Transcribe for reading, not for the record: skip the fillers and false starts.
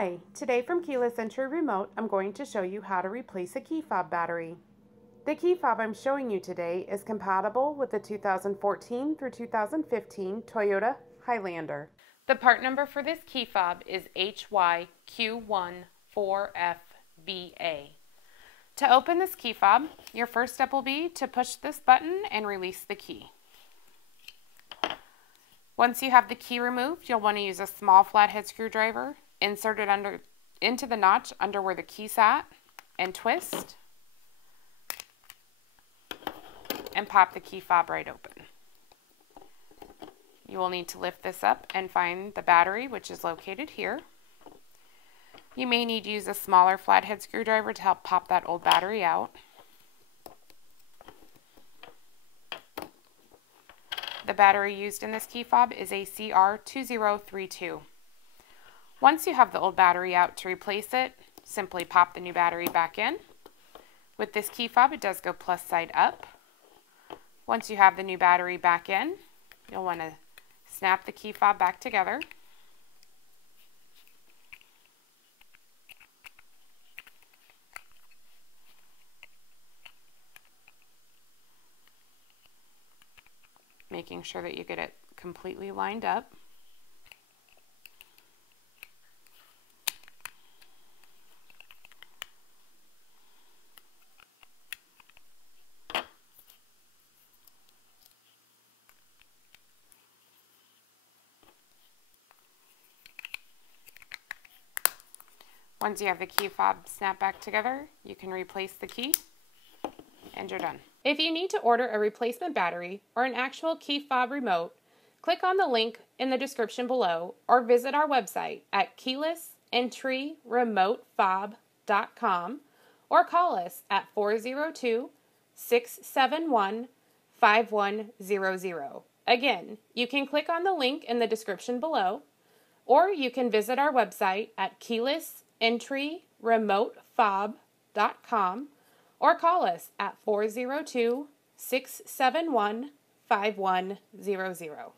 Hi, today from Keyless Entry Remote, I'm going to show you how to replace a key fob battery. The key fob I'm showing you today is compatible with the 2014 through 2015 Toyota Highlander. The part number for this key fob is HYQ14FBA. To open this key fob, your first step will be to push this button and release the key. Once you have the key removed, you'll want to use a small flathead screwdriver, insert it into the notch under where the key sat, and twist, and pop the key fob right open. You will need to lift this up and find the battery, which is located here. You may need to use a smaller flathead screwdriver to help pop that old battery out. The battery used in this key fob is a CR2032. Once you have the old battery out, to replace it, simply pop the new battery back in. With this key fob, it does go plus side up. Once you have the new battery back in, you'll want to snap the key fob back together. Making sure that you get it completely lined up. Once you have the key fob snapped back together, you can replace the key and you're done. If you need to order a replacement battery or an actual key fob remote, click on the link in the description below or visit our website at keylessentryremotefob.com or call us at 402-671-5100. Again, you can click on the link in the description below or you can visit our website at keylessentryremotefob.com or call us at 402-671-5100.